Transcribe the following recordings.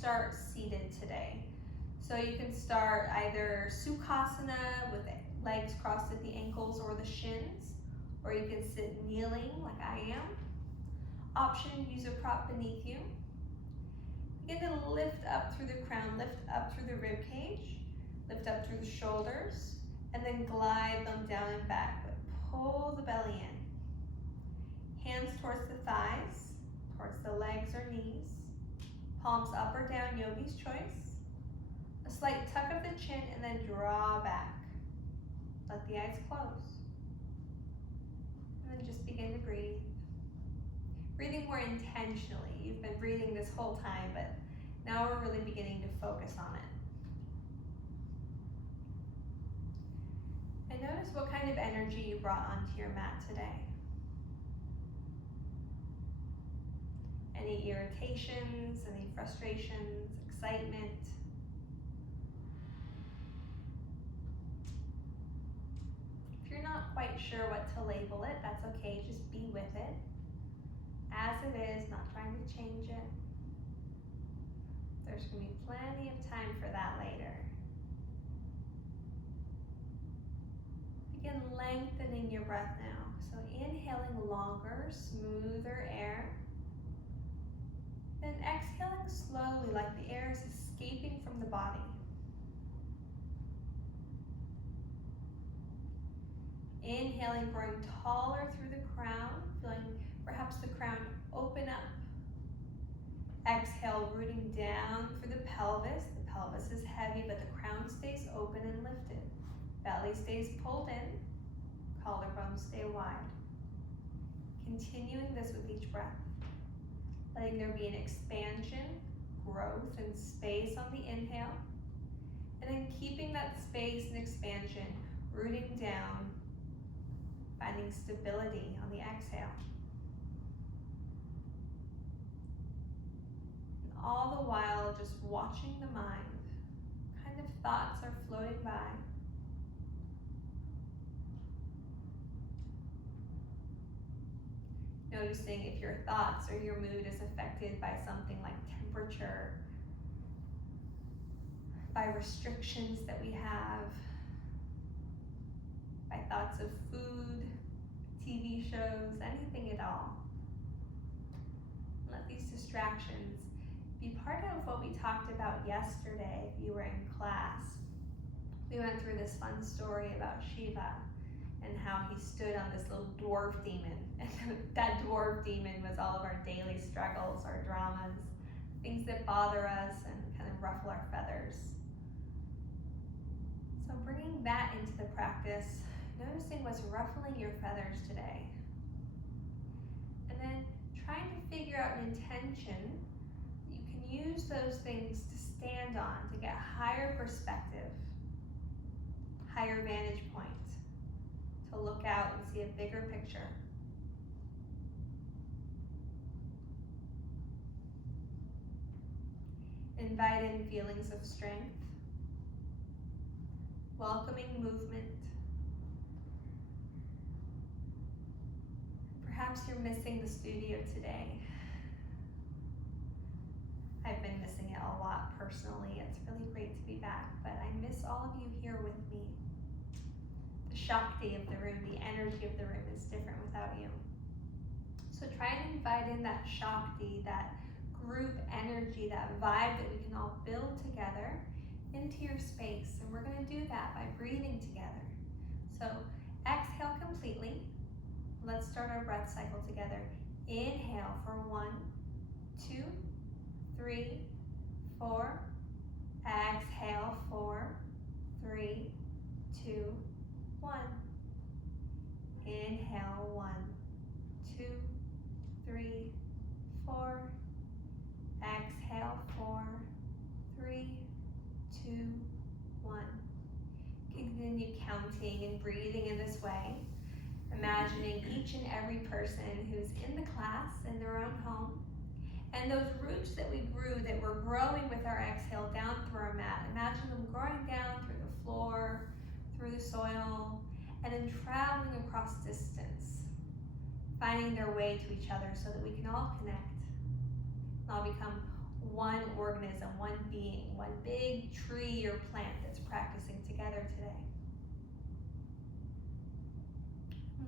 start seated today. So you can start either Sukhasana with legs crossed at the ankles or the shins, or you can sit kneeling like I am. Option, use a prop beneath you. Begin to lift up through the crown, lift up through the rib cage, lift up through the shoulders, and then glide them down and back, but pull the belly in. Hands towards the thighs, towards the legs or knees. Palms up or down, yogi's choice. A slight tuck of the chin and then draw back. Let the eyes close. And then just begin to breathe. Breathing more intentionally. You've been breathing this whole time, but now we're really beginning to focus on it. And notice what kind of energy you brought onto your mat today. Any irritations, any frustrations, excitement. If you're not quite sure what to label it, that's okay, just be with it. As it is, not trying to change it. There's going to be plenty of time for that later. Begin lengthening your breath now. So inhaling longer, smoother air. Then exhaling slowly like the air is escaping from the body. Inhaling, growing taller through the crown, feeling perhaps the crown open up. Exhale, rooting down through the pelvis. The pelvis is heavy, but the crown stays open and lifted. Belly stays pulled in. Collarbones stay wide. Continuing this with each breath. Letting there be an expansion, growth, and space on the inhale. And then keeping that space and expansion, rooting down, finding stability on the exhale. And all the while, just watching the mind. What kind of thoughts are floating by? Noticing if your thoughts or your mood is affected by something like temperature, by restrictions that we have, by thoughts of food, TV shows, anything at all. Let these distractions be part of what we talked about yesterday if you were in class. We went through this fun story about Shiva and how he stood on this little dwarf demon. And that dwarf demon was all of our daily struggles, our dramas, things that bother us and kind of ruffle our feathers. So bringing that into the practice, noticing what's ruffling your feathers today. And then trying to figure out an intention. You can use those things to stand on, to get higher perspective, higher vantage point, to look out and see a bigger picture. Invite in feelings of strength, welcoming movement. Perhaps you're missing the studio today. I've been missing it a lot personally. It's really great to be back, but I miss all of you here with me. The Shakti of the room, the energy of the room is different without you. So try and invite in that Shakti, that group energy, that vibe that we can all build together into your space. And we're going to do that by breathing together. So exhale completely. Let's start our breath cycle together. Inhale for 1, 2, 3, 4. Exhale 4, 3, 2, 1. Inhale 1, 2, 3, 4. Exhale 4, 3, 2, 1. Continue counting and breathing in this way. Imagining each and every person who's in the class in their own home. And those roots that we grew, that we're growing with our exhale down through our mat. Imagine them growing down through the floor, through the soil, and then traveling across distance. Finding their way to each other so that we can all connect. And all become one organism, one being, one big tree or plant that's practicing together today.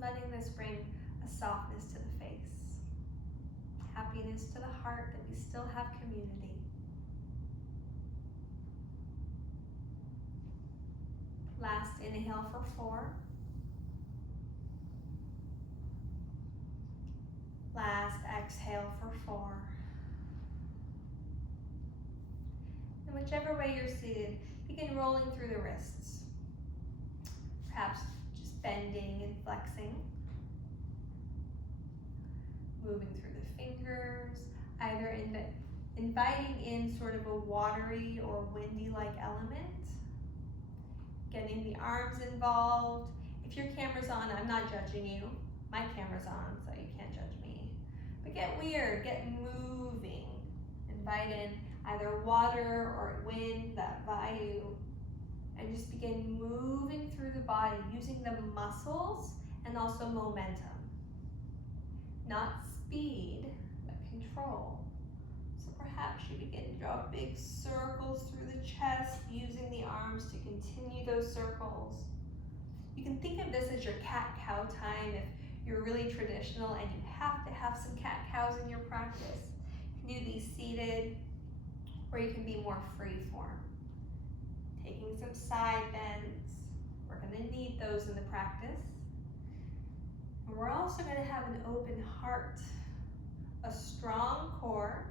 Letting this bring a softness to the face, happiness to the heart that we still have community. Last inhale for 4. Last exhale for 4. And whichever way you're seated, begin rolling through the wrists. Perhaps just bending and flexing. Moving through the fingers, either inviting in sort of a watery or windy-like element. Getting the arms involved. If your camera's on, I'm not judging you. My camera's on, so you can't judge me. But get weird, get moving. Invite in either water or wind, that vayu, and just begin moving through the body using the muscles and also momentum. Not speed, but control. So perhaps you begin to draw big circles through the chest, using the arms to continue those circles. You can think of this as your cat-cow time if you're really traditional and you have to have some cat-cows in your practice. You can do these seated, or you can be more free form. Taking some side bends. We're going to need those in the practice. And we're also going to have an open heart, a strong core,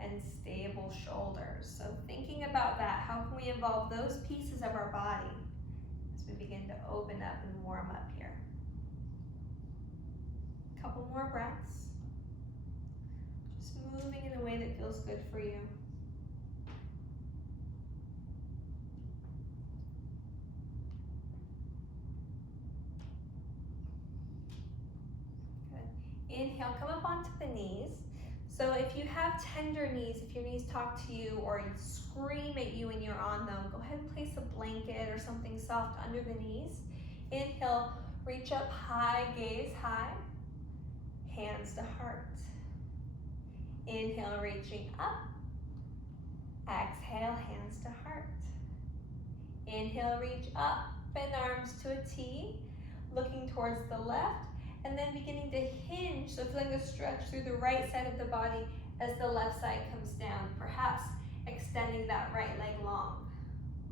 and stable shoulders. So thinking about that, how can we involve those pieces of our body as we begin to open up and warm up here? A couple more breaths. Just moving in a way that feels good for you. Good. Inhale, come up onto the knees. So if you have tender knees, if your knees talk to you or scream at you when you're on them, go ahead and place a blanket or something soft under the knees. Inhale, reach up high, gaze high, hands to heart. Inhale, reaching up. Exhale, hands to heart. Inhale, reach up, bend arms to a T, looking towards the left. And then beginning to hinge, so feeling a stretch through the right side of the body as the left side comes down, perhaps extending that right leg long.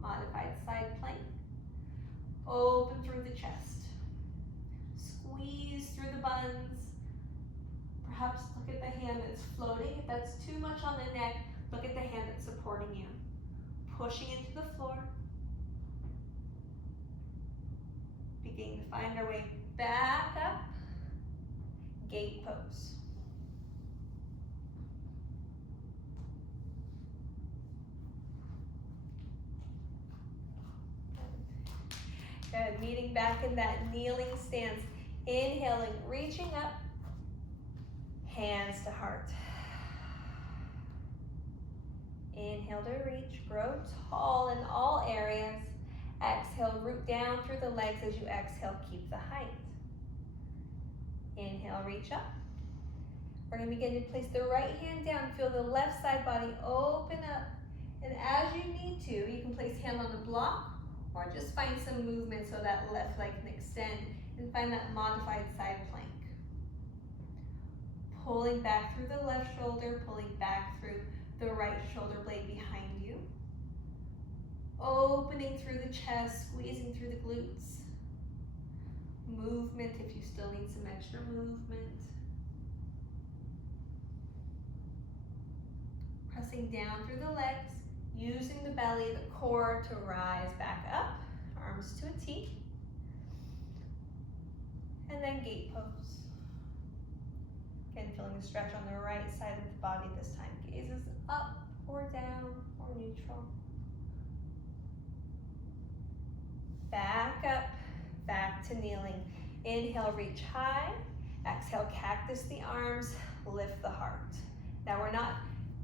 Modified side plank. Open through the chest. Squeeze through the buns. Perhaps look at the hand that's floating. If that's too much on the neck, look at the hand that's supporting you. Pushing into the floor. Beginning to find our way back up. Gate pose. Good, meeting back in that kneeling stance. Inhaling, reaching up, hands to heart. Inhale to reach, grow tall in all areas. Exhale, root down through the legs as you exhale, keep the height. Inhale, reach up. We're going to begin to place the right hand down. Feel the left side body open up. And as you need to, you can place hand on the block or just find some movement so that left leg can extend and find that modified side plank. Pulling back through the left shoulder, pulling back through the right shoulder blade behind you. Opening through the chest, squeezing through the glutes. Movement if you still need some extra movement. Pressing down through the legs, using the belly, the core to rise back up. Arms to a T. And then gate pose. Again, feeling the stretch on the right side of the body this time. Gazes up or down or neutral. Back up, back to kneeling. Inhale, reach high. Exhale, cactus the arms, lift the heart. Now we're not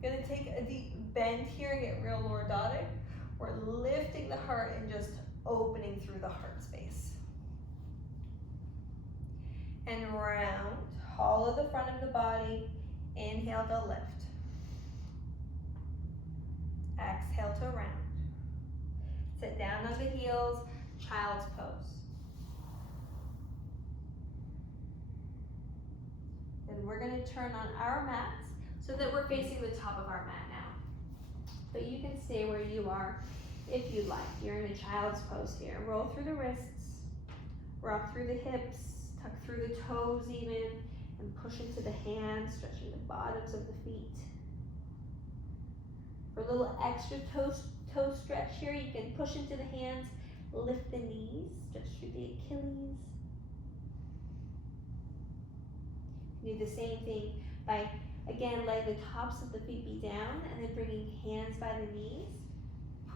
gonna take a deep bend here and get real lordotic. We're lifting the heart and just opening through the heart space. And round, hollow the front of the body. Inhale to lift. heels, child's pose. Then we're going to turn on our mats so that we're facing the top of our mat now. But you can stay where you are if you'd like. You're in a child's pose here. Roll through the wrists, rock through the hips, tuck through the toes even, and push into the hands, stretching the bottoms of the feet. For a little extra toe stretch here, you can push into the hands, lift the knees, stretch through the Achilles. Do the same thing by, again, letting the tops of the feet be down and then bringing hands by the knees,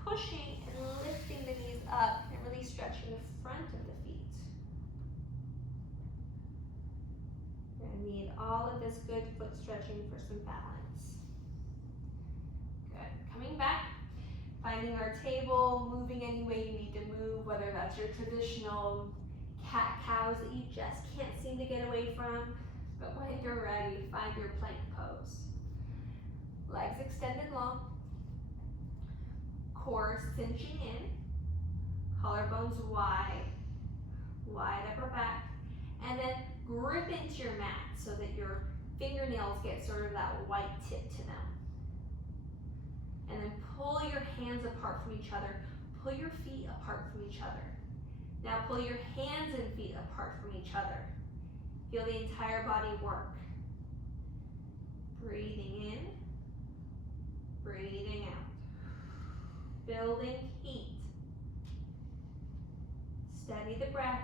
pushing and lifting the knees up and really stretching the front of the feet. We're going to need all of this good foot stretching for some balance. Good. Coming back, finding our table, moving any way you need to move, whether that's your traditional cat-cows that you just can't seem to get away from. But when you're ready, find your plank pose. Legs extended long, core cinching in, collarbones wide, wide upper back, and then grip into your mat so that your fingernails get sort of that white tip to them. And then pull your hands apart from each other, pull your feet apart from each other. Now pull your hands and feet apart from each other. Feel the entire body work. Breathing in, breathing out. Building heat. Steady the breath.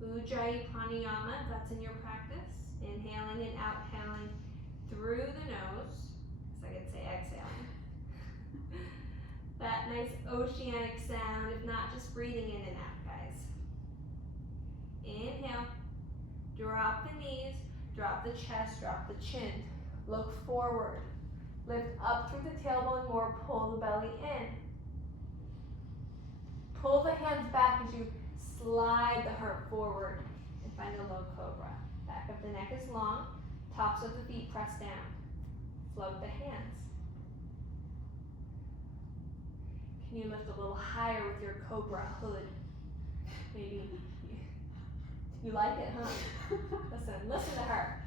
Ujjayi pranayama, if that's in your practice. Inhaling and exhaling through the nose. So I could say exhaling. That nice oceanic sound, if not just breathing in and out, guys. Inhale, drop the knees, drop the chest, drop the chin. Look forward, lift up through the tailbone more, pull the belly in. Pull the hands back as you slide the heart forward and find a low cobra. Back of the neck is long, tops of the feet press down. Float the hands. Can you lift a little higher with your cobra hood? Maybe. You like it, huh? Listen to her.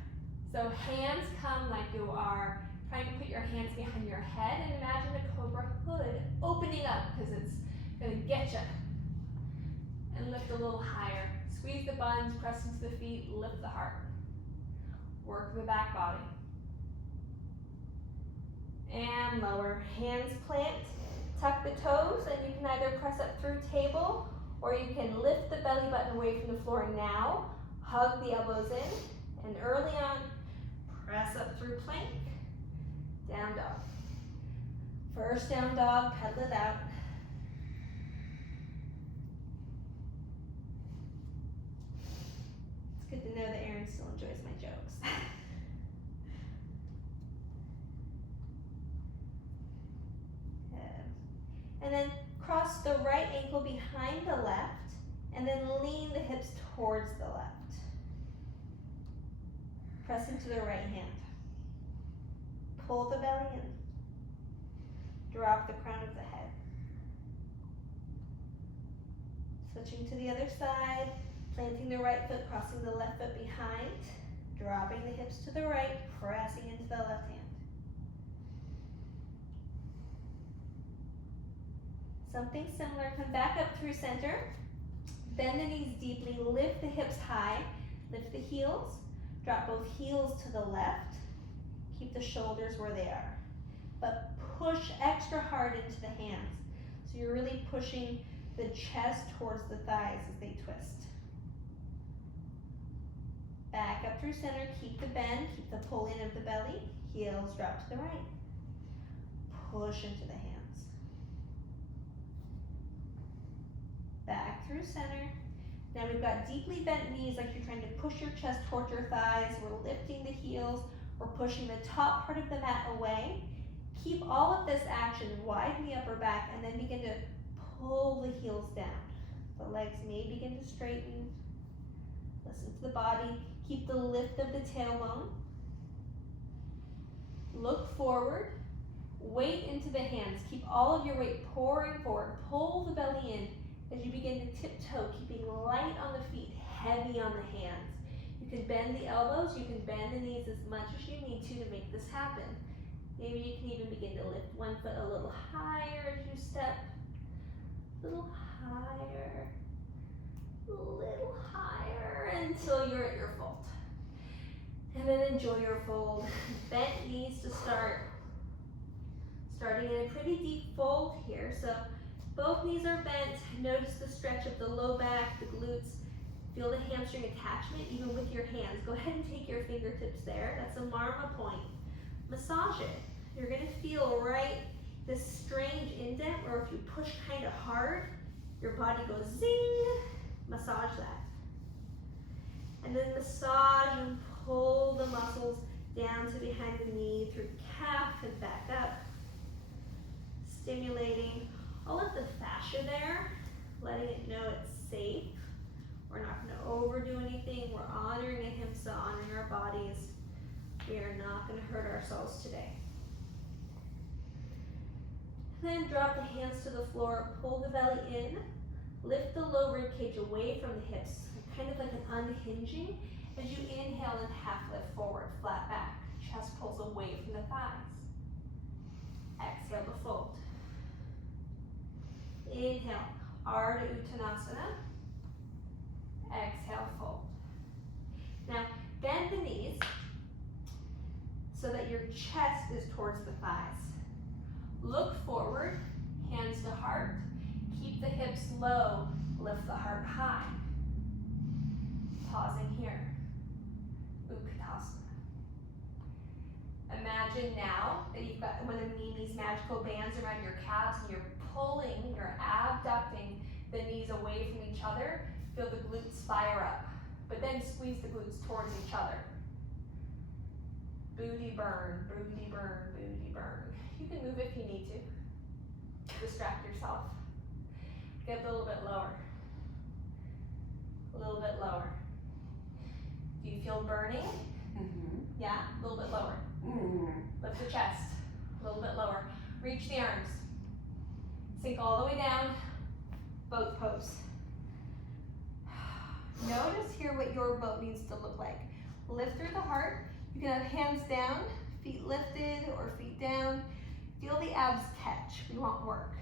So hands come like you are trying to put your hands behind your head and imagine a cobra hood opening up because it's going to get you. And lift a little higher. Squeeze the buns, press into the feet, lift the heart. Work the back body. And lower. Hands plant. Tuck the toes and you can either press up through table or you can lift the belly button away from the floor now, hug the elbows in, and early on, press up through plank, down dog. First down dog, pedal it out. It's good to know that Erin still enjoys my jokes. And then cross the right ankle behind the left, and then lean the hips towards the left. Press into the right hand. Pull the belly in. Drop the crown of the head. Switching to the other side, planting the right foot, crossing the left foot behind, dropping the hips to the right, pressing into the left hand. Something similar, come back up through center, bend the knees deeply, lift the hips high, lift the heels, drop both heels to the left, keep the shoulders where they are, but push extra hard into the hands. So you're really pushing the chest towards the thighs as they twist. Back up through center, keep the bend, keep the pull in of the belly, heels drop to the right, push into the hands. Back through center. Now we've got deeply bent knees like you're trying to push your chest towards your thighs. We're lifting the heels. We're pushing the top part of the mat away. Keep all of this action, widen the upper back, and then begin to pull the heels down. The legs may begin to straighten. Listen to the body. Keep the lift of the tailbone. Look forward Weight into the hands. Keep all of your weight pouring forward. Pull the belly in as you begin to tiptoe, keeping light on the feet, heavy on the hands. You can bend the elbows, you can bend the knees as much as you need to make this happen. Maybe you can even begin to lift one foot a little higher as you step. A little higher, until you're at your fold. And then enjoy your fold. Bent knees to start. Starting in a pretty deep fold here. So both knees are bent. Notice the stretch of the low back, the glutes. Feel the hamstring attachment even with your hands. Go ahead and take your fingertips there. That's a marma point. Massage it. You're going to feel right this strange indent where if you push kind of hard, your body goes zing. Massage that. And then massage and pull the muscles down to behind the knee through calf and back up. Stimulating all of the fascia there, letting it know it's safe. We're not going to overdo anything. We're honoring ahimsa, honoring our bodies. We are not going to hurt ourselves today. Then drop the hands to the floor, pull the belly in, lift the low rib cage away from the hips, kind of like an unhinging. As you inhale and half lift forward, flat back. Chest pulls away from the thighs. Exhale to fold. Inhale, Ardha Uttanasana. Exhale, fold. Now, bend the knees so that your chest is towards the thighs. Look forward, hands to heart. Keep the hips low, lift the heart high. Pausing here. Utkatasana. Imagine now that you've got one of Mimi's magical bands around your calves and you're pulling, you're abducting the knees away from each other. Feel the glutes fire up, but then squeeze the glutes towards each other. Booty burn, booty burn, booty burn. You can move if you need to. Distract yourself. Get a little bit lower. A little bit lower. Do you feel burning? Mm-hmm. Yeah? A little bit lower. Mm-hmm. Lift the chest. A little bit lower. Reach the arms. Sink all the way down. Boat pose. Notice here what your boat needs to look like. Lift through the heart. You can have hands down, feet lifted or feet down. Feel the abs catch. We want work.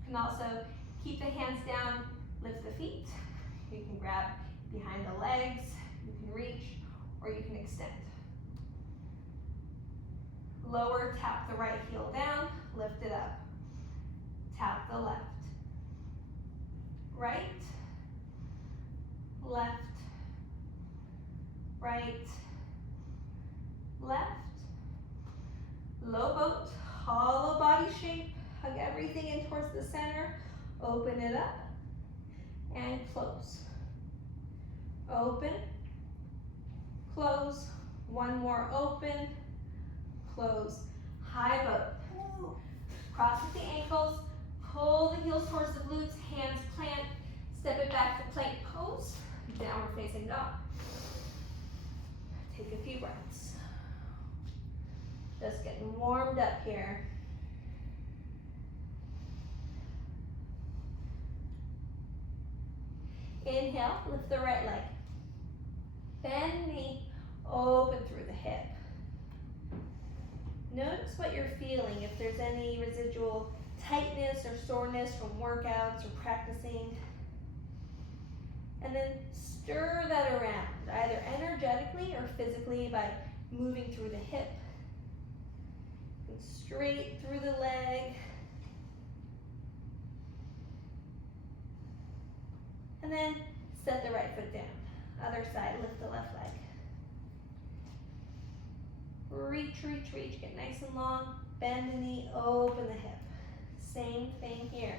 You can also keep the hands down, lift the feet. You can grab behind the legs. You can reach or you can extend. Lower, tap the right heel down, lift it up. Tap the left. Right, left, right, left. Low boat, hollow body shape. Hug everything in towards the center. Open it up and close. Open, close. One more open, close. High boat. Cross with the ankles. Pull the heels towards the glutes. Hands plant. Step it back to plank pose. Downward facing dog. Take a few breaths. Just getting warmed up here. Inhale, lift the right leg. Bend knee, open through the hip. Notice what you're feeling, if there's any residual tightness or soreness from workouts or practicing. And then stir that around, either energetically or physically by moving through the hip. And straight through the leg. And then set the right foot down. Other side, lift the left leg. Reach, reach, reach, get nice and long. Bend the knee, open the hip. Same thing here.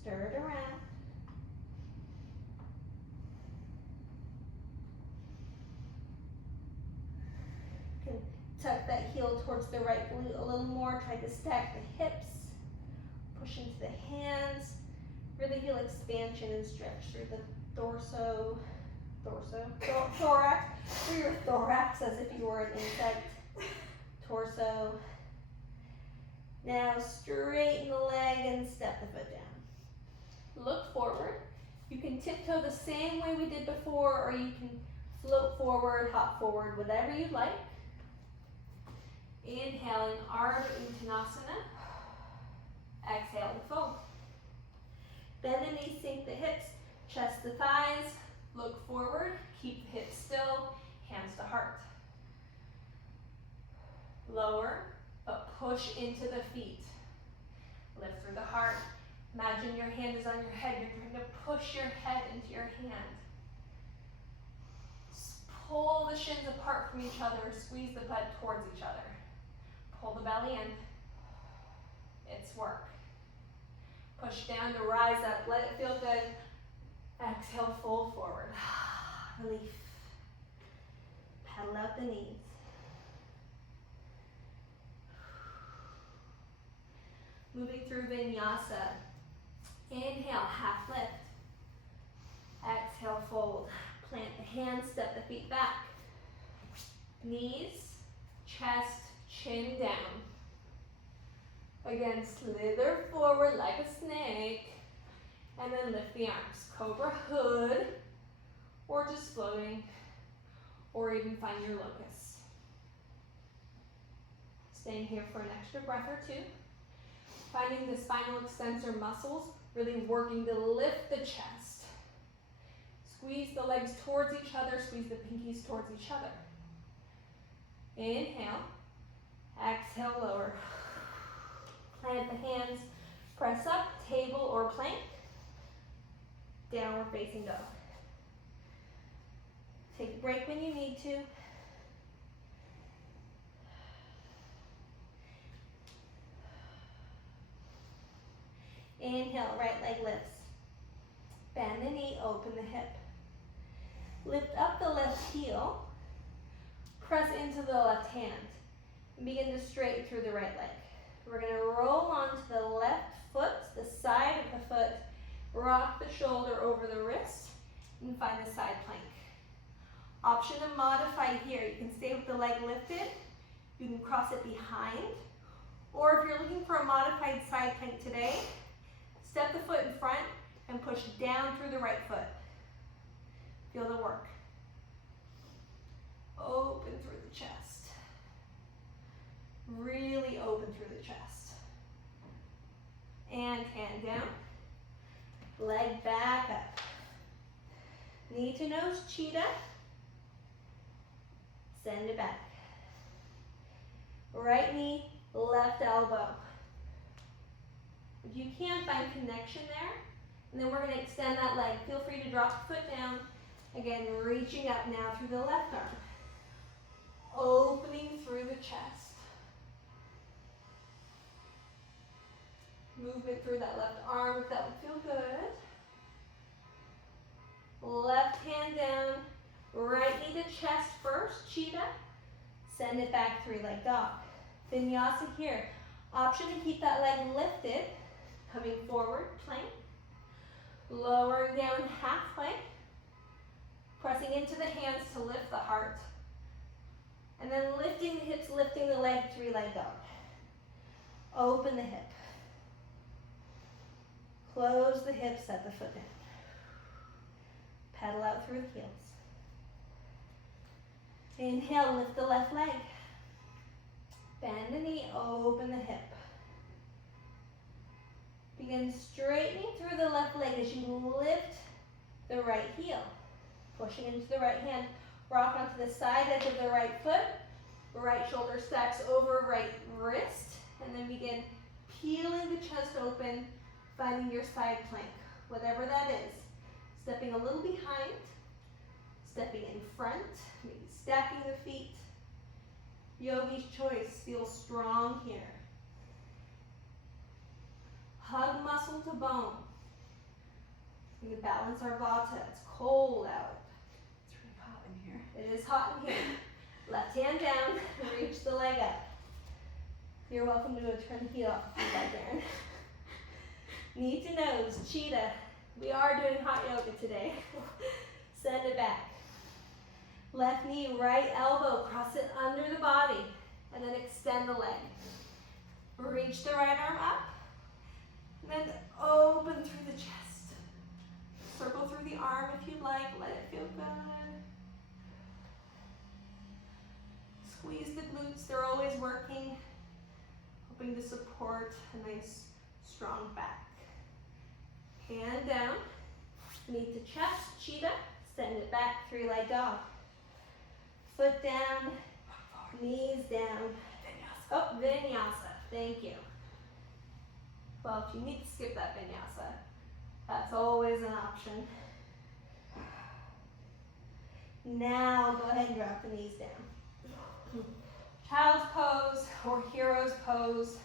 Stir it around. You can tuck that heel towards the right glute a little more. Try to stack the hips. Push into the hands. Really feel expansion and stretch through the thorax, through your thorax as if you were an insect. Torso. Now straighten the leg and step the foot down. Look forward. You can tiptoe the same way we did before, or you can float forward, hop forward, whatever you'd like. Inhaling Ardha Uttanasana. Exhale to fold. Bend the knees, sink the hips, chest the thighs, look forward, keep the hips still, hands to heart. Lower, but push into the feet. Lift through the heart. Imagine your hand is on your head. You're trying to push your head into your hand. Pull the shins apart from each other. Squeeze the butt towards each other. Pull the belly in. It's work. Push down to rise up. Let it feel good. Exhale, fold forward. Relief. Pedal out the knees. Moving through vinyasa. Inhale, half lift. Exhale, fold. Plant the hands, step the feet back. Knees, chest, chin down. Again, slither forward like a snake. And then lift the arms. Cobra hood, or just floating, or even find your locust. Staying here for an extra breath or two. Finding the spinal extensor muscles, really working to lift the chest. Squeeze the legs towards each other, squeeze the pinkies towards each other. Inhale, exhale, lower. Plant the hands, press up, table or plank. Downward facing dog. Take a break when you need to. Inhale, right leg lifts. Bend the knee, open the hip. Lift up the left heel. Press into the left hand. And begin to straighten through the right leg. We're going to roll onto the left foot, the side of the foot. Rock the shoulder over the wrist and find the side plank. Option to modify here. You can stay with the leg lifted. You can cross it behind. Or if you're looking for a modified side plank today, step the foot in front and push down through the right foot. Feel the work. Open through the chest. Really open through the chest. And hand down. Leg back up. Knee to nose, cheetah. Send it back. Right knee, left elbow. If you can, find connection there. And then we're going to extend that leg. Feel free to drop the foot down. Again, reaching up now through the left arm. Opening through the chest. Movement through that left arm if that would feel good. Left hand down. Right knee to chest first, cheetah. Send it back, three-leg dog. Vinyasa here. Option to keep that leg lifted. Coming forward, plank. Lowering down halfway. Pressing into the hands to lift the heart. And then lifting the hips, lifting the leg, three-leg dog. Open the hip. Close the hips, set the foot down. Pedal out through the heels. Inhale, lift the left leg. Bend the knee, open the hip. Begin straightening through the left leg as you lift the right heel. Pushing into the right hand. Rock onto the side edge of the right foot. Right shoulder stacks over right wrist. And then begin peeling the chest open, finding your side plank, whatever that is. Stepping a little behind, stepping in front, maybe stacking the feet. Yogi's choice, feel strong here. Hug muscle to bone. We can balance our vata. It's cold out. It's really hot in here. It is hot in here. Left hand down, reach the leg up. You're welcome to turn the heat off if you'd like, Erin. Knee to nose, cheetah. We are doing hot yoga today. Send it back. Left knee, right elbow, cross it under the body, and then extend the leg. Reach the right arm up. And then open through the chest. Circle through the arm if you'd like. Let it feel good. Squeeze the glutes. They're always working. Hoping to support a nice, strong back. Hand down. Knee to chest. Cheetah. Send it back. Three-leg dog. Foot down. Knees down. Oh, vinyasa. Thank you. Well, if you need to skip that vinyasa, that's always an option. Now, go ahead and drop the knees down. Child's pose or hero's pose.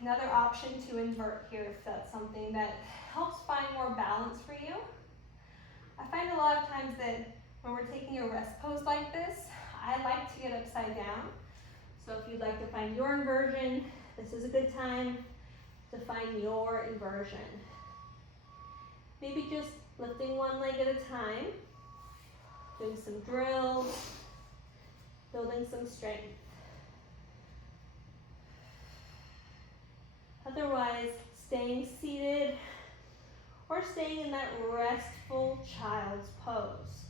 Another option to invert here if that's something that helps find more balance for you. I find a lot of times that when we're taking a rest pose like this, I like to get upside down. So if you'd like to find your inversion, this is a good time to find your inversion. Maybe just lifting one leg at a time, doing some drills, building some strength. Otherwise, staying seated or staying in that restful child's pose.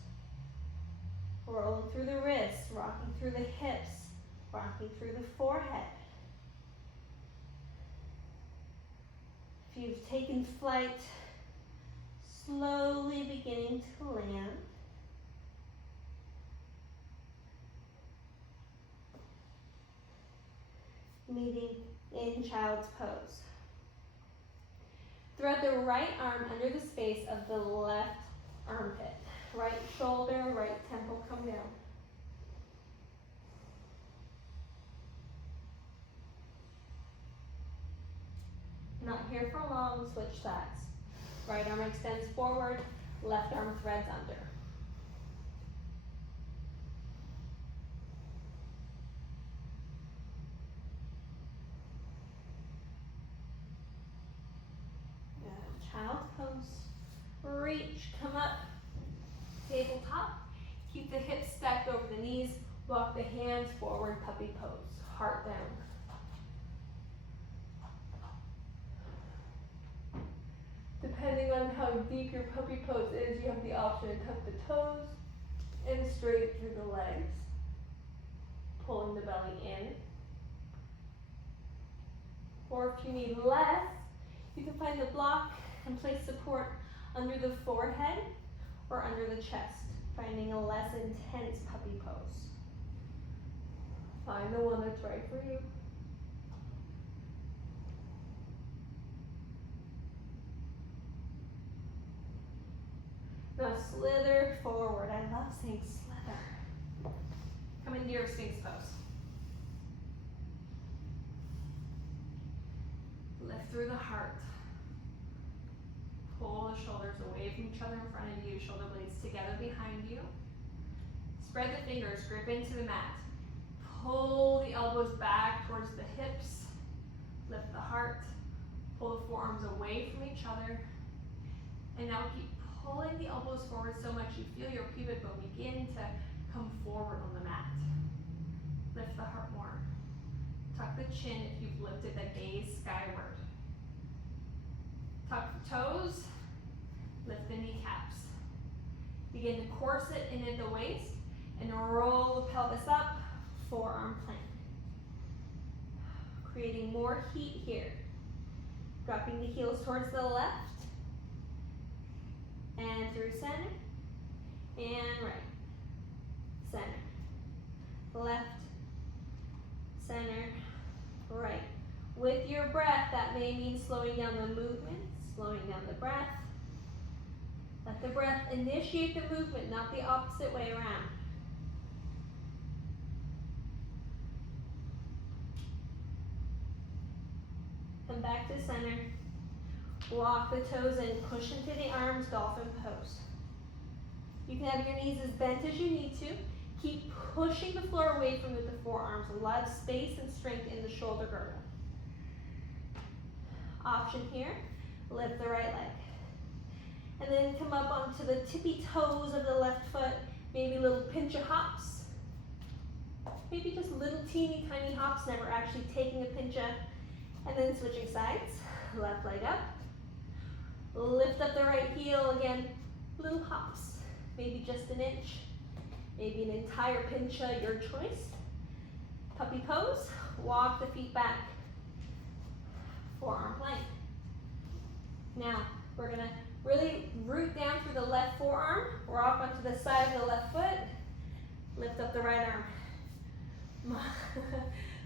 Rolling through the wrists, rocking through the hips, rocking through the forehead. If you've taken flight, slowly beginning to land. Meeting in child's pose. Thread the right arm under the space of the left armpit. Right shoulder, right temple come down. Not here for long, switch sides. Right arm extends forward, left arm threads under. Child's pose. Reach, come up, tabletop. Keep the hips stacked over the knees. Walk the hands forward, puppy pose. Heart down. Depending on how deep your puppy pose is, you have the option to tuck the toes and straight through the legs. Pulling the belly in. Or if you need less, you can find the block and place support under the forehead or under the chest, finding a less intense puppy pose. Find the one that's right for you. Now slither forward. I love saying slither. Come into your Sphinx pose. Lift through the heart. Pull the shoulders away from each other in front of you, shoulder blades together behind you. Spread the fingers, grip into the mat. Pull the elbows back towards the hips. Lift the heart. Pull the forearms away from each other. And now keep pulling the elbows forward so much you feel your pubic bone begin to come forward on the mat. Lift the heart more. Tuck the chin if you've lifted the gaze skyward. Tuck the toes. Lift the kneecaps. Begin to corset in at the waist and roll the pelvis up, forearm plank. Creating more heat here. Dropping the heels towards the left and through center and right. Center, left, center, right. With your breath, that may mean slowing down the movement, slowing down the breath. Let the breath initiate the movement, not the opposite way around. Come back to center. Walk the toes in, push into the arms, dolphin pose. You can have your knees as bent as you need to. Keep pushing the floor away from you with the forearms. A lot of space and strength in the shoulder girdle. Option here, lift the right leg. And then come up onto the tippy toes of the left foot, maybe little pinch of hops. Maybe just little teeny tiny hops, never actually taking a pincha. And then switching sides. Left leg up. Lift up the right heel again. Little hops. Maybe just an inch. Maybe an entire pincha, your choice. Puppy pose. Walk the feet back. Forearm plank. Now, we're going to really root down through the left forearm. Rock onto the side of the left foot. Lift up the right arm.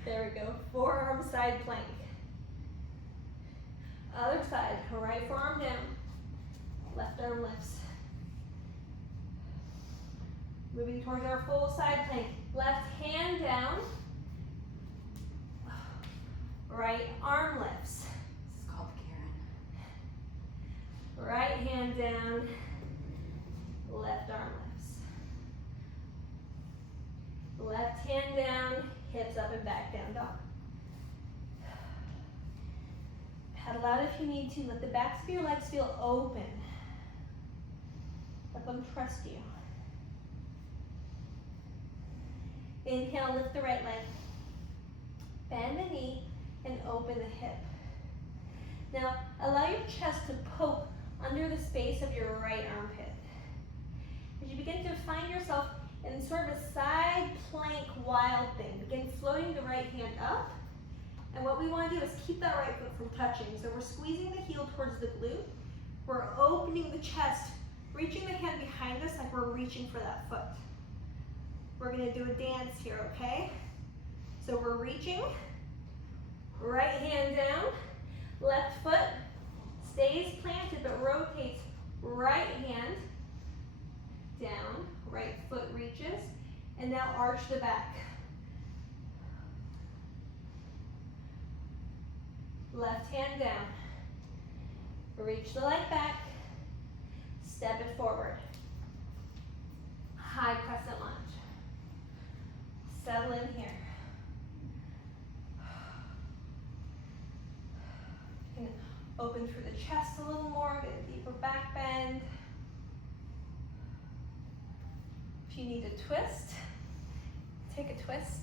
There we go. Forearm side plank. Other side. Right forearm down. Left arm lifts. Moving towards our full side plank. Left hand down. Right arm lifts. This is called Karen. Right hand down. Left arm lifts. Left hand down. Hips up and back down dog. Paddle out if you need to. Let the backs of your legs feel open. Let them trust you. Inhale, lift the right leg. Bend the knee and open the hip. Now, allow your chest to poke under the space of your right armpit. As you begin to find yourself in sort of a side plank wild thing, begin floating the right hand up. And what we want to do is keep that right foot from touching. So we're squeezing the heel towards the glute. We're opening the chest, reaching the hand behind us like we're reaching for that foot. We're going to do a dance here, okay? So we're reaching, right hand down, left foot stays planted but rotates right hand down, right foot reaches, and now arch the back. Left hand down, reach the leg back, step it forward. High crescent lunge. Settle in here. You can open through the chest a little more, get a deeper back bend. If you need a twist, take a twist.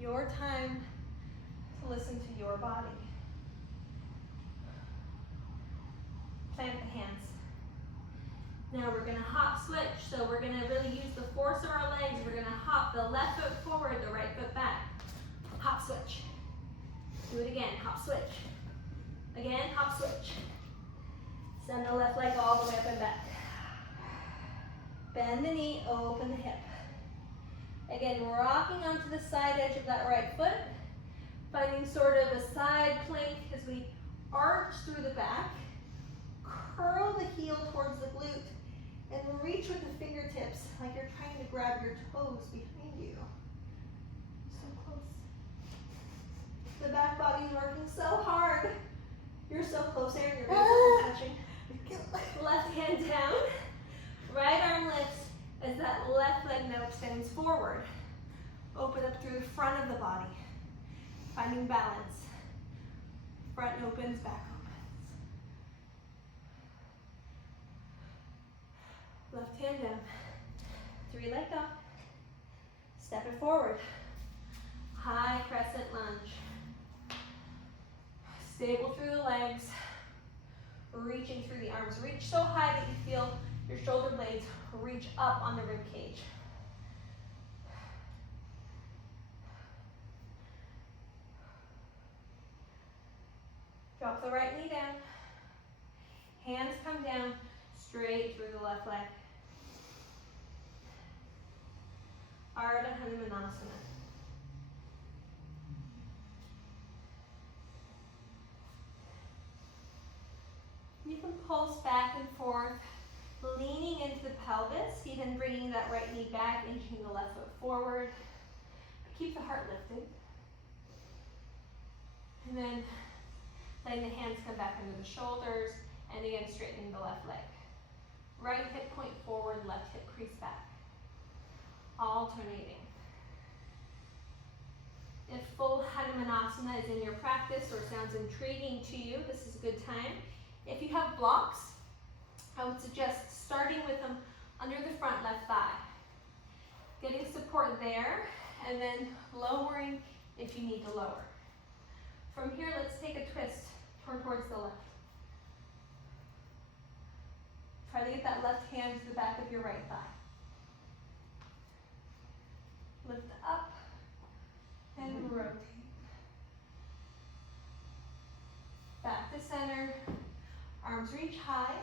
Your time to listen to your body. Plant the hands. Now we're going to hop switch, so we're going to really use the force of our legs. We're going to hop the left foot forward, the right foot back. Hop switch. Do it again, hop switch. Again, hop switch. Send the left leg all the way up and back. Bend the knee, open the hip. Again, rocking onto the side edge of that right foot, finding sort of a side plank as we arch through the back. Curl the heel towards the glute and reach with the fingertips like you're trying to grab your toes behind you. So close. The back body is working so hard. You're so close, Aaron. Your legs are touching. Left hand down. Right arm lifts as that left leg now extends forward. Open up through the front of the body. Finding balance. Front opens, back opens. Left hand down. 3-leg dog. Step it forward. High crescent lunge. Stable through the legs. Reaching through the arms. Reach so high that you feel your shoulder blades reach up on the rib cage. Drop the right knee down. Hands come down straight through the left leg. Ardha Hanumanasana. You can pulse back and forth, leaning into the pelvis, even bringing that right knee back, inching the left foot forward. Keep the heart lifted. And then letting the hands come back under the shoulders, and again straightening the left leg. Right hip point forward, left hip crease back. Alternating. If full Hanumanasana is in your practice or sounds intriguing to you, this is a good time. If you have blocks, I would suggest starting with them under the front left thigh. support there, and then lowering if you need to lower. From here, let's take a twist, turn towards the left. Try to get that left hand to the back of your right thigh. Lift up and rotate. Back to center, arms reach high.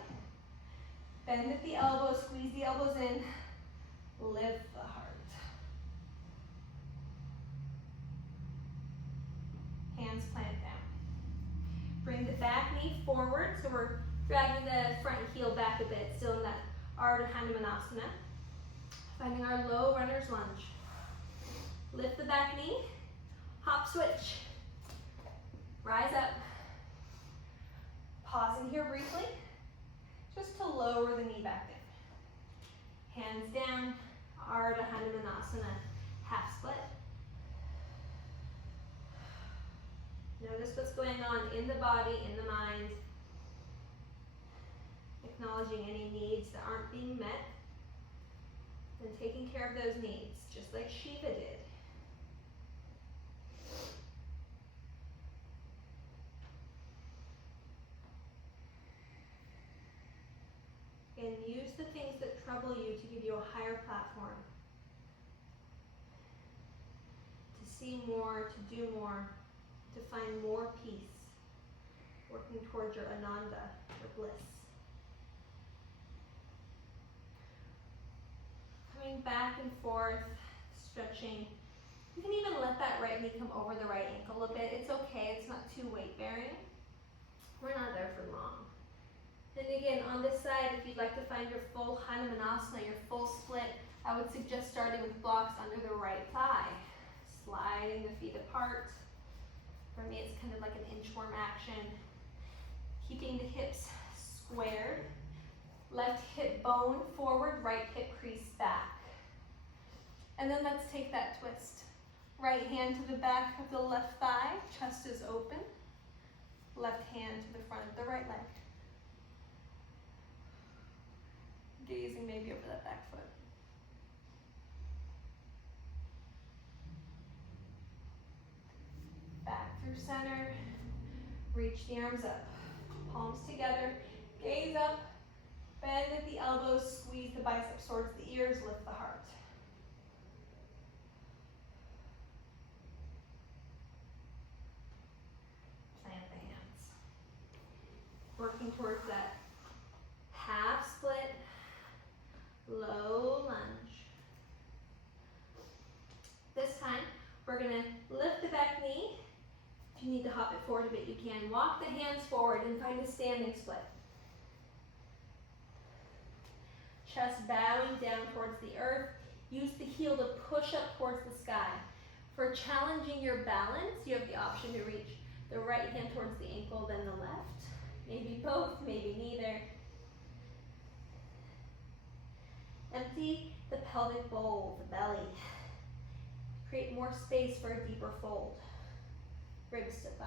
Bend at the elbows, squeeze the elbows in, lift the heart. Hands plant down. Bring the back knee forward, so we're dragging the front heel back a bit, still in that Ardha Hanumanasana. Finding our low runner's lunge. Lift the back knee, hop switch, rise up. Pausing here briefly, just to lower the knee back in. Hands down, Ardha Hanumanasana, half split. Notice what's going on in the body, in the mind. Acknowledging any needs that aren't being met, and taking care of those needs, just like Shiva did. And use the things that trouble you to give you a higher platform. To see more, to do more, to find more peace. Working towards your ananda, your bliss. Coming back and forth, stretching. You can even let that right knee come over the right ankle a bit. It's okay, it's not too weight bearing. We're not there for long. And again, on this side, if you'd like to find your full Hanumanasana, your full split, I would suggest starting with blocks under the right thigh. Sliding the feet apart. For me, it's kind of like an inchworm action. Keeping the hips squared. Left hip bone forward, right hip crease back. And then let's take that twist. Right hand to the back of the left thigh, chest is open. Left hand to the front of the right leg. Gazing maybe over that back foot. Back through center. Reach the arms up. Palms together. Gaze up. Bend at the elbows. Squeeze the biceps towards the ears. Lift the heart. Plant the hands. Working towards that half split. Low lunge. This time, we're going to lift the back knee. If you need to hop it forward a bit, you can. Walk the hands forward and find a standing split. Chest bowing down towards the earth. Use the heel to push up towards the sky. For challenging your balance, you have the option to reach the right hand towards the ankle, then the left. Maybe both, maybe neither. Empty the pelvic bowl, the belly. Create more space for a deeper fold. Ribs to thigh.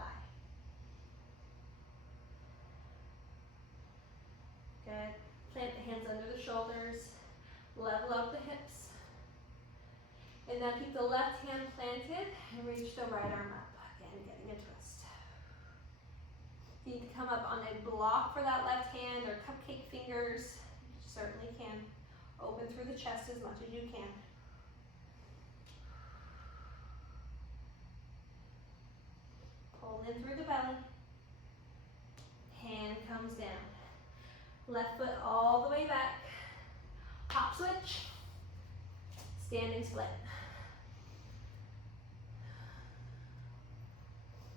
Good. Plant the hands under the shoulders. Level up the hips. And now keep the left hand planted and reach the right arm up. Again, getting a twist. You need to come up on a block for that left hand or cupcake fingers. You certainly can. Open through the chest as much as you can. Pull in through the belly. Hand comes down. Left foot all the way back. Hop switch. Standing split.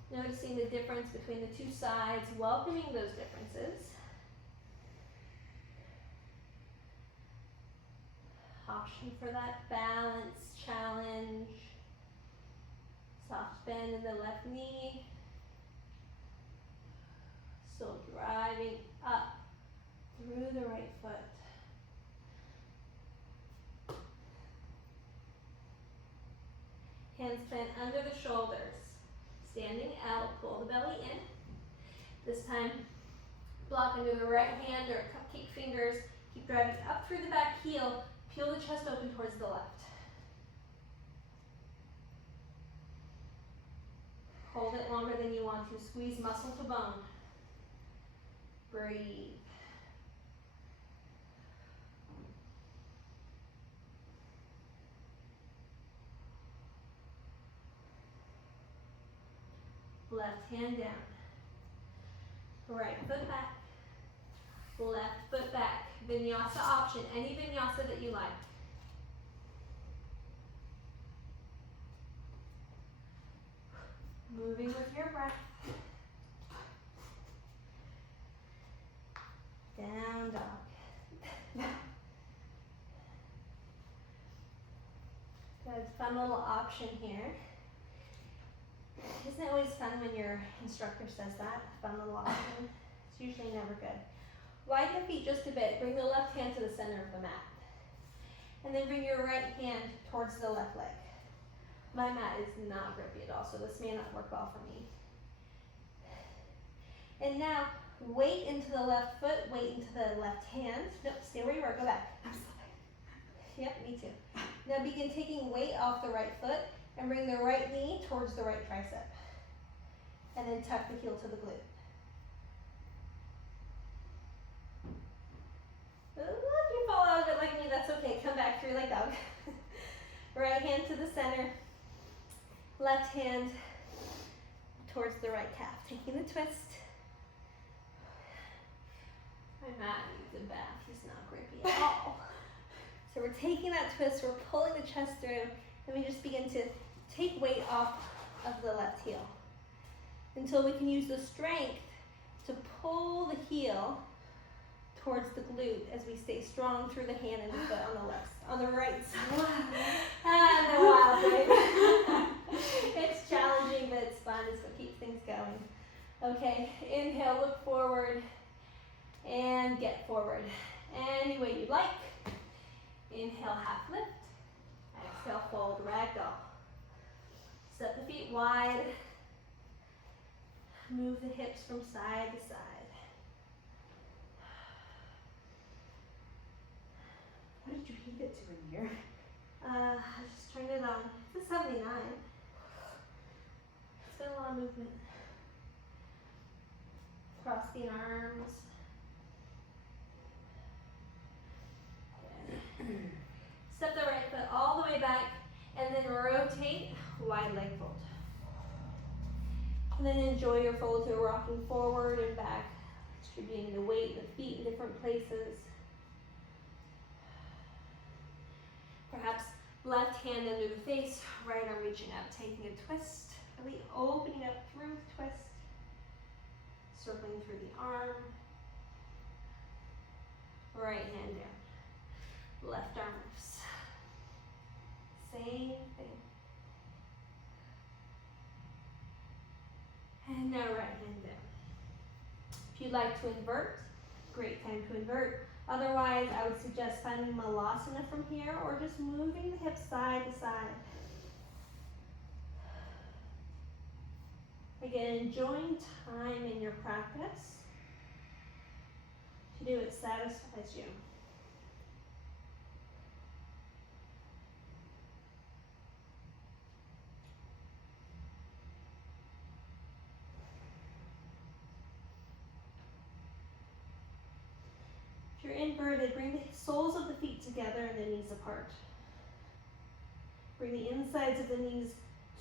Noticing the difference between the two sides, welcoming those differences. Option for that balance, challenge. Soft bend in the left knee. Still driving up through the right foot. Hands plant under the shoulders. Standing L, pull the belly in. This time, block under the right hand or cupcake fingers. Keep driving up through the back heel. Peel the chest open towards the left. Hold it longer than you want to. Squeeze muscle to bone. Breathe. Left hand down. Right foot back. Left foot back. Vinyasa option. Any vinyasa that you like. Moving with your breath. Down dog. Good, fun little option here. Isn't it always fun when your instructor says that? Fun little option. It's usually never good. Widen the feet just a bit. Bring the left hand to the center of the mat. And then bring your right hand towards the left leg. My mat is not grippy at all, so this may not work well for me. And now, weight into the left foot, weight into the left hand. Nope, stay where you are, go back. I'm sorry. Yep, me too. Now begin taking weight off the right foot and bring the right knee towards the right tricep. And then tuck the heel to the glute. Ooh, if you fall out of it like me, that's okay. Come back through like dog. Right hand to the center. Left hand towards the right calf. Taking the twist. My mat needs a bath. He's not grippy at all. So we're taking that twist, we're pulling the chest through, and we just begin to take weight off of the left heel until we can use the strength to pull the heel towards the glute as we stay strong through the hand and the foot on the right side. No wild, right? It's challenging, but it's fun. It's what keeps things going. Okay, inhale, look forward, and get forward. Any way you like. Inhale, half lift. Exhale, fold, ragdoll. Step the feet wide. Move the hips from side to side. What did you heat it to in here? I just turned it on. It's a 79. It's got a lot of movement. Cross the arms. Step the right foot all the way back and then rotate, wide leg fold. And then enjoy your fold to rocking forward and back, distributing the weight of the feet in different places. Perhaps left hand under the face, right arm reaching up, taking a twist, really opening up through the twist, circling through the arm, right hand down, left arm lifts. Same thing. And now right hand down. If you'd like to invert, great time to invert. Otherwise, I would suggest finding Malasana from here or just moving the hips side to side. Again, enjoying time in your practice to do what satisfies you. If you're inverted, bring the soles of the feet together and the knees apart. Bring the insides of the knees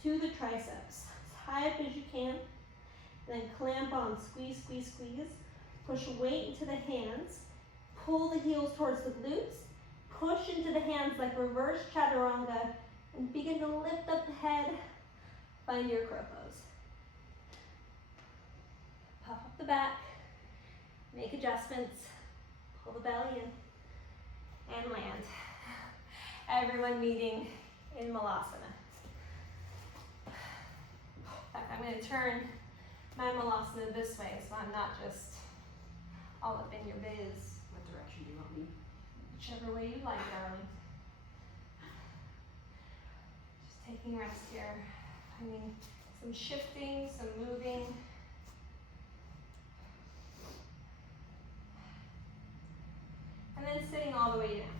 to the triceps, as high up as you can, and then clamp on, squeeze, squeeze, squeeze. Push weight into the hands, pull the heels towards the glutes, push into the hands like reverse chaturanga, and begin to lift up the head, find your crow pose. Puff up the back, make adjustments. Pull the belly in and land. Everyone meeting in Malasana. In fact, I'm going to turn my Malasana this way so I'm not just all up in your biz. What direction do you want me? Whichever way you like, darling. Just taking rest here. Finding some shifting, some moving. And then sitting all the way down.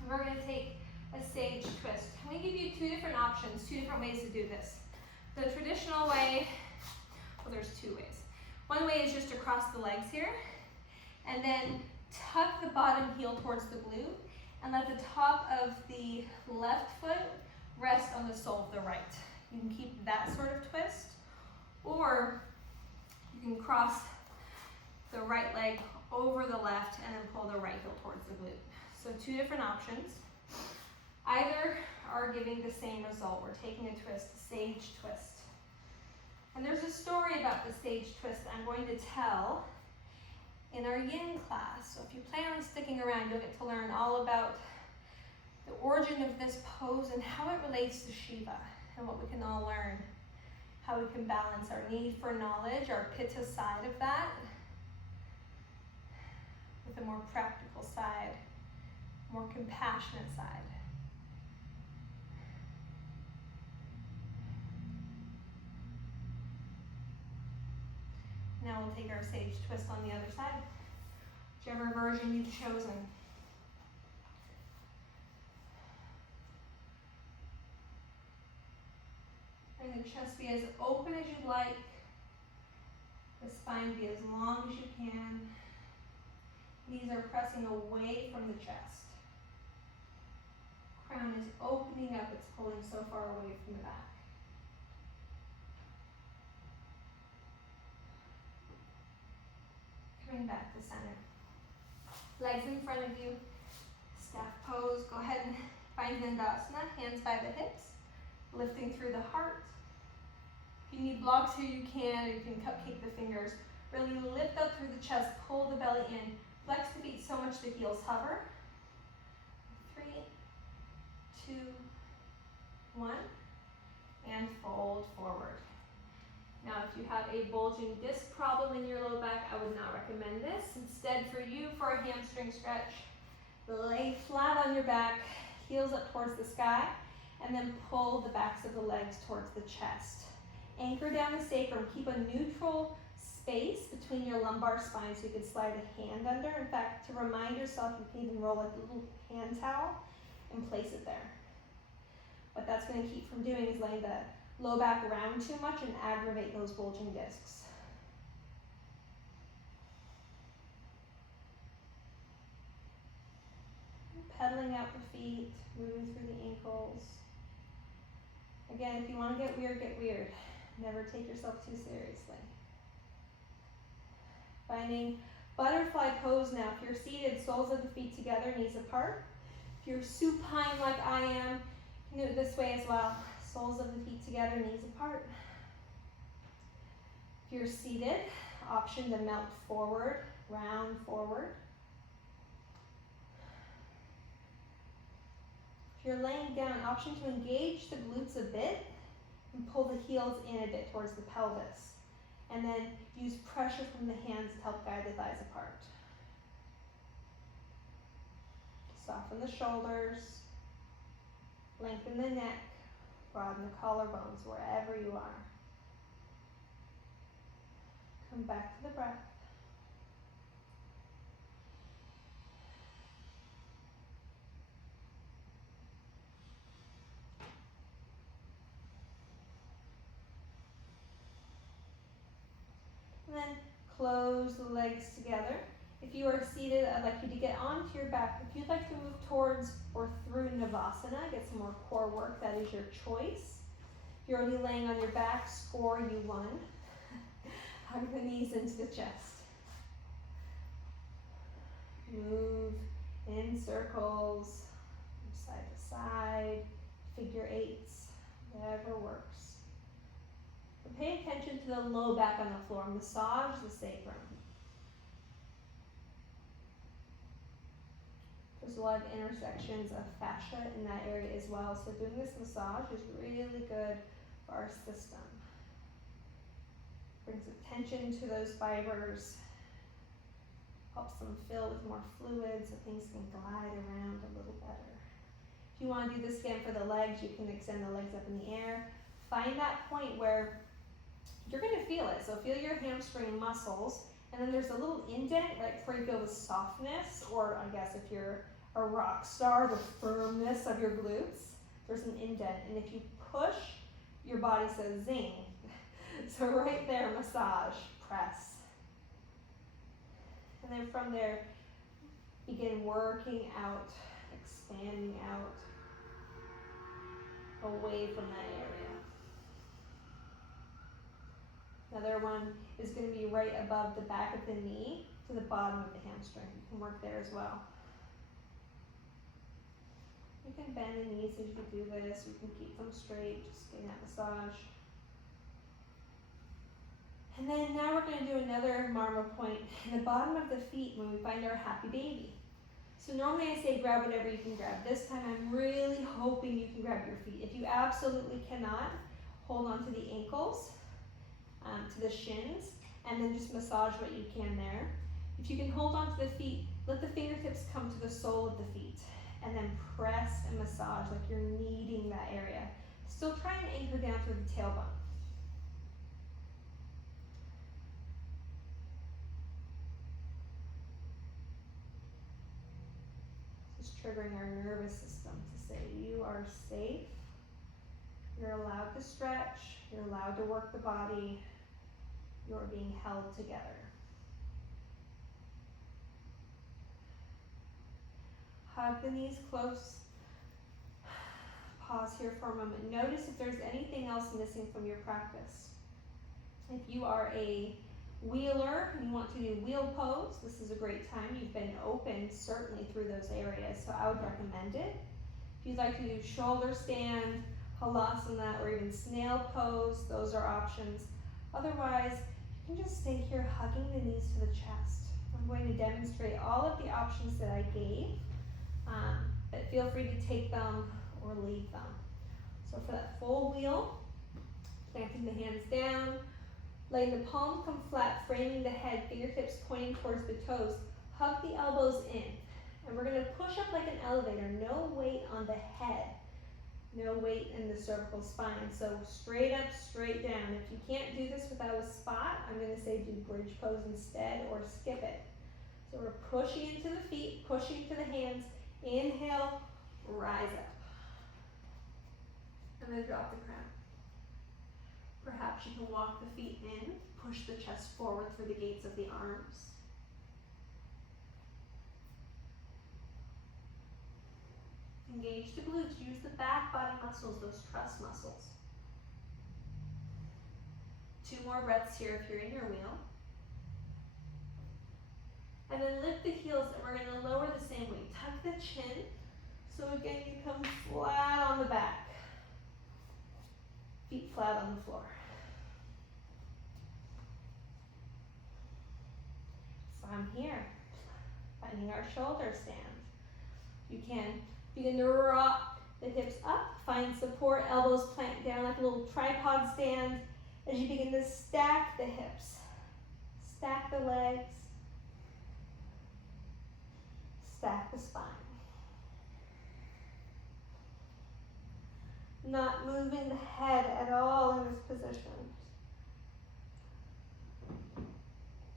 And we're going to take a sage twist. I'm going to give you two different options, two different ways to do this. The traditional way, well, there's two ways. One way is just to cross the legs here, and then tuck the bottom heel towards the glute, and let the top of the left foot rest on the sole of the right. You can keep that sort of twist, or you can cross the right leg over the left and then pull the right heel towards the glute. So two different options. Either are giving the same result. We're taking a twist, a sage twist. And there's a story about the sage twist I'm going to tell in our yin class. So if you plan on sticking around, you'll get to learn all about the origin of this pose and how it relates to Shiva and what we can all learn. How we can balance our need for knowledge, our pitta side of that, with a more practical side, more compassionate side. Now we'll take our sage twist on the other side, whichever version you've chosen. Bring the chest be as open as you'd like, the spine be as long as you can. Knees are pressing away from the chest. Crown is opening up, it's pulling so far away from the back. Coming back to center. Legs in front of you, staff pose. Go ahead and find Dandasana, hands by the hips, lifting through the heart. If you need blocks here, you can cupcake the fingers. Really lift up through the chest, pull the belly in, flex the feet so much the heels hover. 3, 2, 1, and fold forward. Now, if you have a bulging disc problem in your low back, I would not recommend this. Instead, for you, for a hamstring stretch, lay flat on your back, heels up towards the sky, and then pull the backs of the legs towards the chest. Anchor down the sacrum. Keep a neutral space between your lumbar spine so you can slide a hand under. In fact, to remind yourself, you can even roll like a little hand towel and place it there. What that's going to keep from doing is letting the low back round too much and aggravate those bulging discs. Pedaling out the feet, moving through the ankles. Again, if you want to get weird, get weird. Never take yourself too seriously. Finding butterfly pose now. If you're seated, soles of the feet together, knees apart. If you're supine like I am, you can do it this way as well. Soles of the feet together, knees apart. If you're seated, option to melt forward, round forward. If you're laying down, option to engage the glutes a bit and pull the heels in a bit towards the pelvis. And then use pressure from the hands to help guide the thighs apart. Soften the shoulders, lengthen the neck, broaden the collarbones wherever you are. Come back to the breath. And then close the legs together. If you are seated, I'd like you to get onto your back. If you'd like to move towards or through Navasana, get some more core work, that is your choice. If you're already laying on your back, score, you won. Hug the knees into the chest. Move in circles, side to side, figure eights, whatever works. But pay attention to the low back on the floor. Massage the sacrum. There's a lot of intersections of fascia in that area as well, so doing this massage is really good for our system. Brings attention to those fibers, helps them fill with more fluid so things can glide around a little better. If you want to do this again for the legs, you can extend the legs up in the air. Find that point where you're going to feel it. So feel your hamstring muscles, and then there's a little indent right before you feel the softness, or I guess if you're a rock star, the firmness of your glutes. There's an indent, and if you push your body says zing. So right there, massage, press. And then from there, begin working out, expanding out, away from that area. Another one is going to be right above the back of the knee to the bottom of the hamstring. You can work there as well. You can bend the knees as you do this. You can keep them straight, just getting that massage. And then now we're going to do another marma point in the bottom of the feet when we find our happy baby. So normally I say grab whatever you can grab. This time I'm really hoping you can grab your feet. If you absolutely cannot, hold on to the ankles, to the shins, and then just massage what you can there. If you can hold on to the feet, let the fingertips come to the sole of the feet, and then press and massage like you're kneading that area. Still try and anchor down through the tailbone. Triggering our nervous system to say you are safe, you're allowed to stretch, you're allowed to work the body, you're being held together. Hug the knees close. Pause here for a moment. Notice if there's anything else missing from your practice. If you are a wheeler and you want to do wheel pose, this is a great time. You've been open certainly through those areas, so I would recommend it. If you'd like to do shoulder stand, halasana, or even snail pose, those are options. Otherwise, you can just stay here hugging the knees to the chest. I'm going to demonstrate all of the options that I gave, but feel free to take them or leave them. So for that full wheel, planting the hands down, letting the palms come flat, framing the head, fingertips pointing towards the toes. Hug the elbows in. And we're going to push up like an elevator. No weight on the head. No weight in the cervical spine. So straight up, straight down. If you can't do this without a spot, I'm going to say do bridge pose instead or skip it. So we're pushing into the feet, pushing to the hands. Inhale, rise up. And then drop the crown. Perhaps you can walk the feet in, push the chest forward through the gates of the arms. Engage the glutes, use the back body muscles, those truss muscles. 2 more breaths here if you're in your wheel. And then lift the heels, and we're going to lower the same way. Tuck the chin, so again you come flat on the back. Feet flat on the floor. From here, finding our shoulder stand. You can begin to rock the hips up, find support, elbows plant down like a little tripod stand as you begin to stack the hips, stack the legs, stack the spine. Not moving the head at all in this position.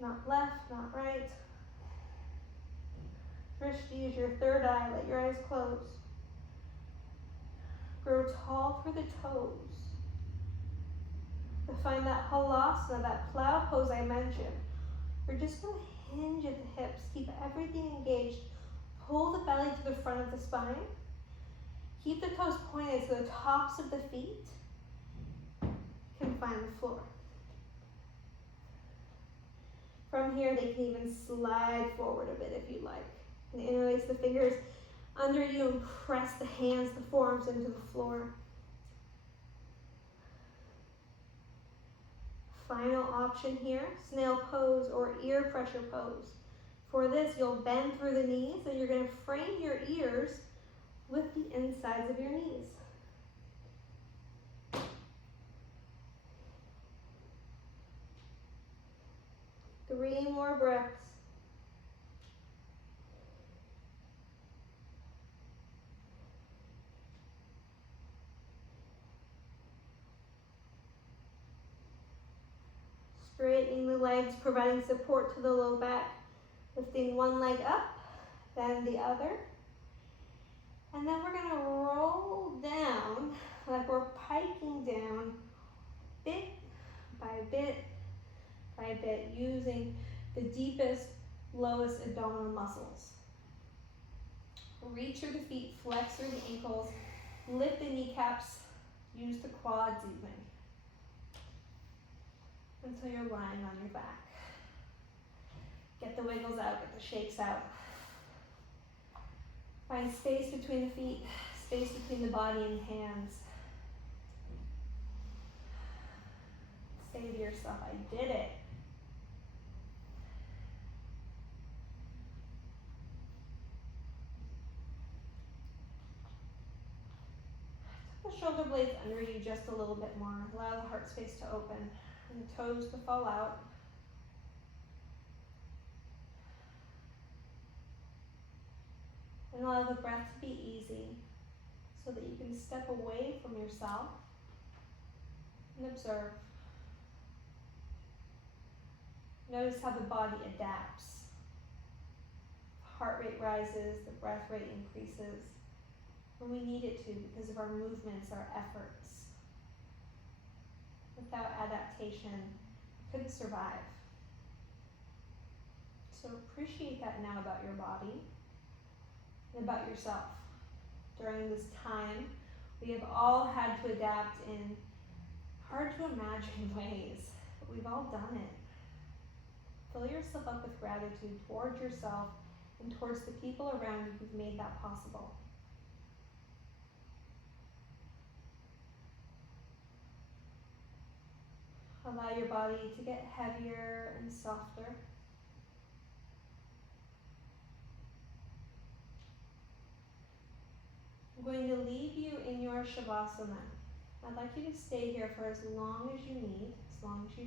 Not left, not right. Drishti is your third eye. Let your eyes close. Grow tall through the toes. To find that halasana, that plow pose I mentioned. You're just going to hinge at the hips. Keep everything engaged. Pull the belly to the front of the spine. Keep the toes pointed so the tops of the feet can find the floor. From here, they can even slide forward a bit if you like. And interlace the fingers under you and press the hands, the forearms into the floor. Final option here, snail pose or ear pressure pose. For this, you'll bend through the knees and you're going to frame your ears with the insides of your knees. Three more breaths. Straightening the legs, providing support to the low back. Lifting one leg up, then the other. And then we're going to roll down like we're piking down bit by bit by bit using the deepest, lowest abdominal muscles. Reach through the feet, flex through the ankles, lift the kneecaps, use the quads even, until you're lying on your back. Get the wiggles out, get the shakes out. Find space between the feet, space between the body and hands. Say to yourself, I did it. Tuck the shoulder blades under you just a little bit more. Allow the heart space to open and the toes to fall out. And allow the breath to be easy so that you can step away from yourself and observe. Notice how the body adapts. The heart rate rises, the breath rate increases when we need it to because of our movements, our efforts. Without adaptation, we couldn't survive. So appreciate that now about your body and about yourself. During this time, we have all had to adapt in hard to imagine ways, but we've all done it. Fill yourself up with gratitude towards yourself and towards the people around you who've made that possible. Allow your body to get heavier and softer. I'm going to leave you in your Shavasana. I'd like you to stay here for as long as you need, as long as you